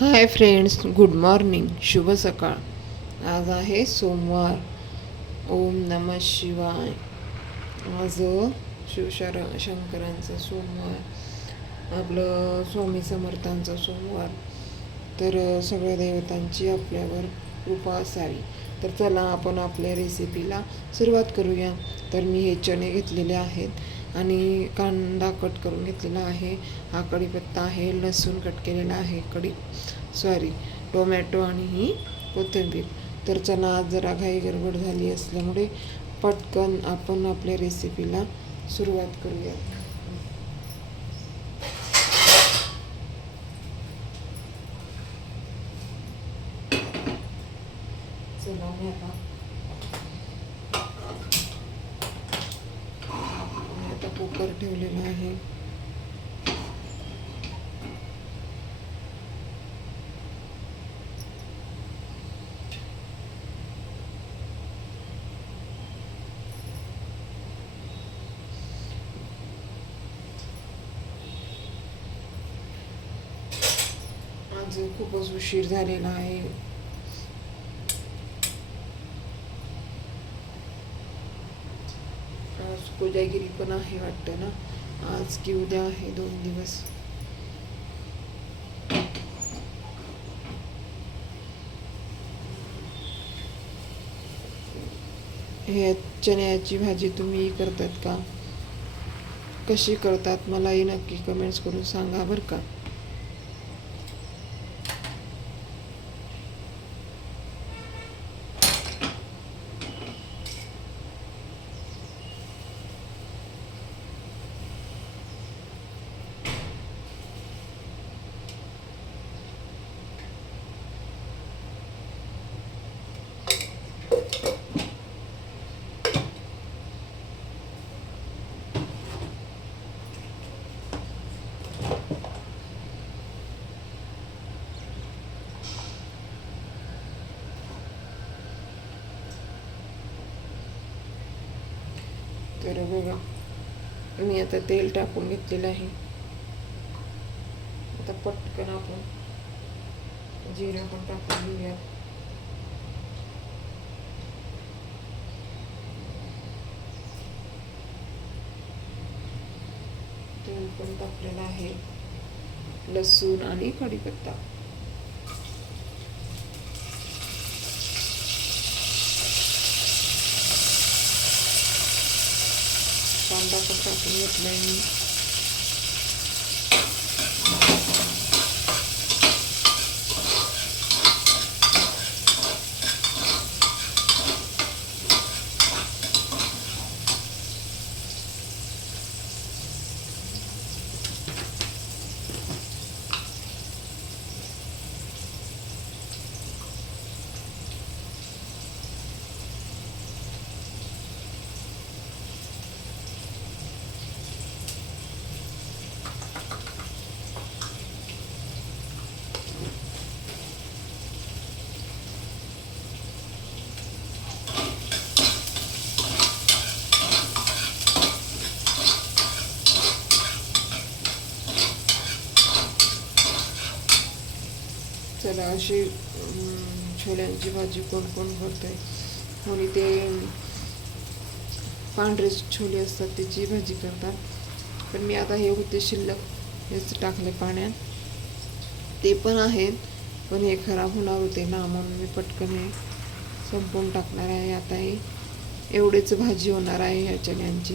Hi friends good morning शुभ सकाळ. आज आहे सोमवार. ओम नम शिवाय. आज शिवशर शंकरांचा सोमवार. आपलं स्वामी समर्थांचा सोमवार. तर सगळ्या देवतांची आपल्यावर कृपा असावी. तर चला आपण आपल्या रेसिपीला सुरुवात करूया. तर मी हे चणे घेतलेले आहेत. आणि कांदा कट करून घेतलेला आहे. हा कढीपत्ता आहे लसूण कट केलेला आहे कढी सॉरी टोमॅटो आणि ही कोथिंबीर. तर चला आज जरा घाई गडबड झाली असल्यामुळे पटकन आपण आपल्या रेसिपीला सुरुवात करूया चला मी आता मी आता कुकर ठेवलेलं आहे. आज खूपच उशीर झालेला आहे. कोजागिरी पण आहे वाटतं ना? आज की उद्या आहे दोन दिवस. हे चण्याची भाजी तुम्ही करतात का? कशी करतात? मलाही नक्की कमेंट्स करून सांगा बरं का. बरं बघा. मी आता तेल टाकून घेतलेलं आहे. आता पटकन आपण जिरं पण टाकून घेऊया तेल पण टाकलेलं आहे. लसूण आणि कढीपत्ता. I'm back on top of the. चला अशी छोल्यांची भाजी कोण कोण करते कोणी ते पांढरे छोले असतात त्याची भाजी करतात. पण मी आता हे होते शिल्लक हेच टाकले पाण्यात. ते पण आहेत पण हे खराब होणार होते ना म्हणून मी पटकन हे संपवून टाकणार आहे. आता हे एवढेच भाजी होणार आहे ह्या चण्यांची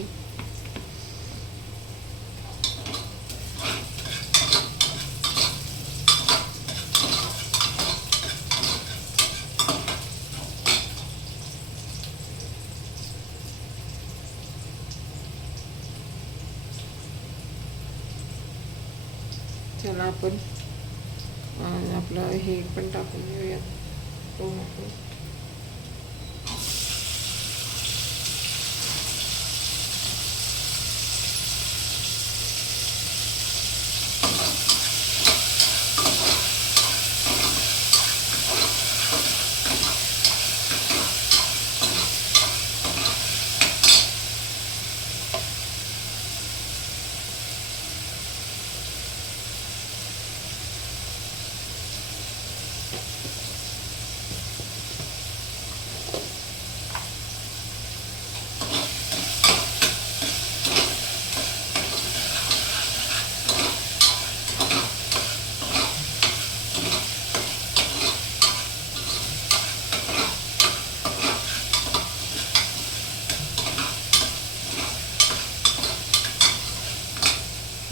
चला आपण. आपलं हे पण टाकून घेऊया टोमॅटो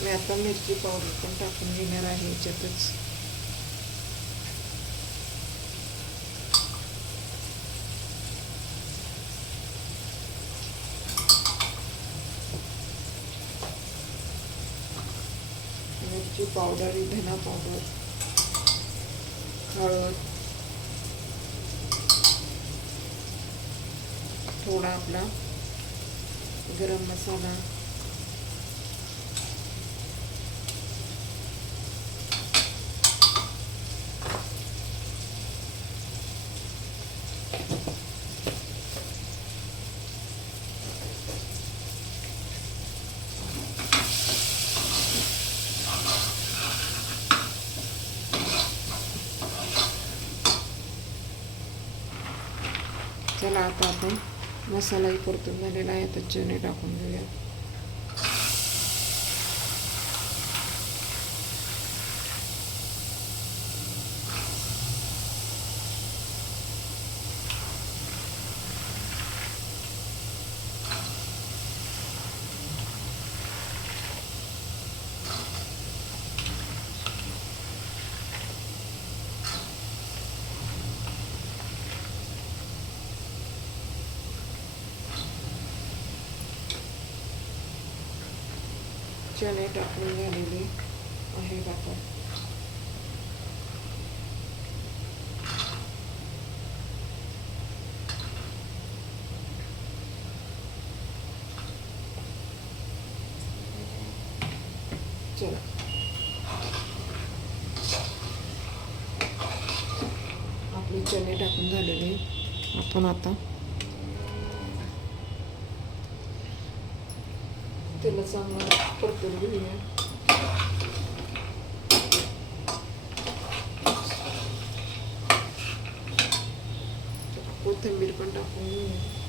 मी आता मिरची पावडर पण टाकून घेणार आहे याच्यातच. मिरची पावडर धना पावडर हळद थोडा आपला गरम मसाला. चला आता आपण मसालाही परतून झालेला आहे. आता चणे टाकून घेऊया चणे टाकून झालेले आहेत आता चला. आपले चणे टाकून झालेले. आपण आता त्याला चांगलं परतून घेऊया कोथिंबीर पण टाकून घेऊया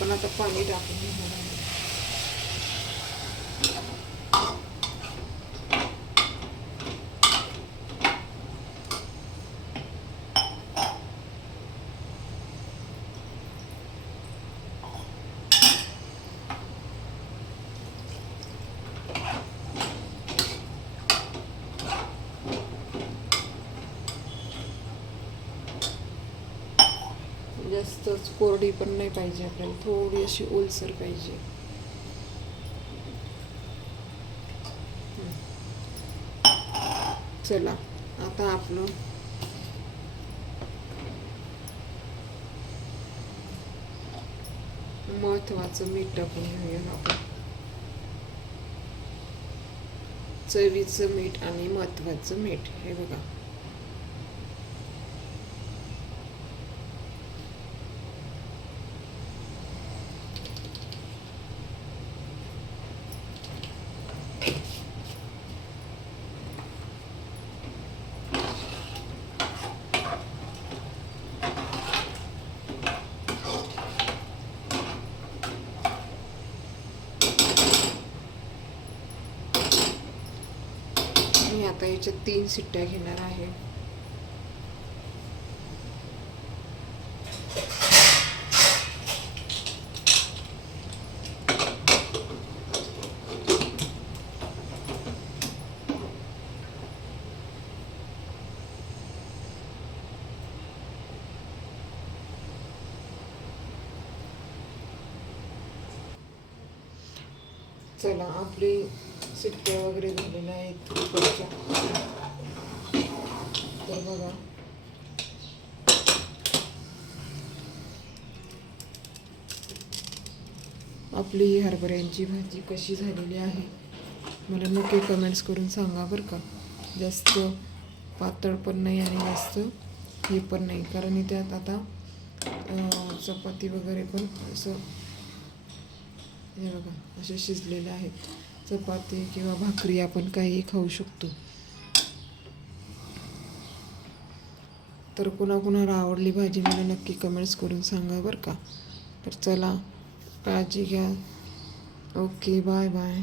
आपण आता पाणी टाकून घेणार आहे जास्तच कोरडी पण नाही पाहिजे आपल्याला. थोडी अशी ओलसर पाहिजे. चला आता आपलं. महत्वाचं मीठ टाकून घेऊया आपण. चवीचं मीठ आणि महत्वाचं मीठ हे बघा. आता याच्या तीन सिट्ट्या घेणार आहे. चला आपली सुट्ट्या वगैरे झालेल्या आहेत कुकरच्या तर बघा. आपली ही हरभऱ्यांची भाजी कशी झालेली आहे? मला नक्की कमेंट्स करून सांगा बरं का. जास्त पातळ पण नाही आणि जास्त हे पण नाही. कारण इथे आता चपाती वगैरे पण असं हे बघा असे शिजलेले आहेत. चपाती किंवा भाकरी आपण काही खाऊ शकतो. तर कुणाकुणाला आवडली भाजी मला नक्की कमेंट्स करून सांगा बरं का. तर चला काळजी घ्या. Okay bye bye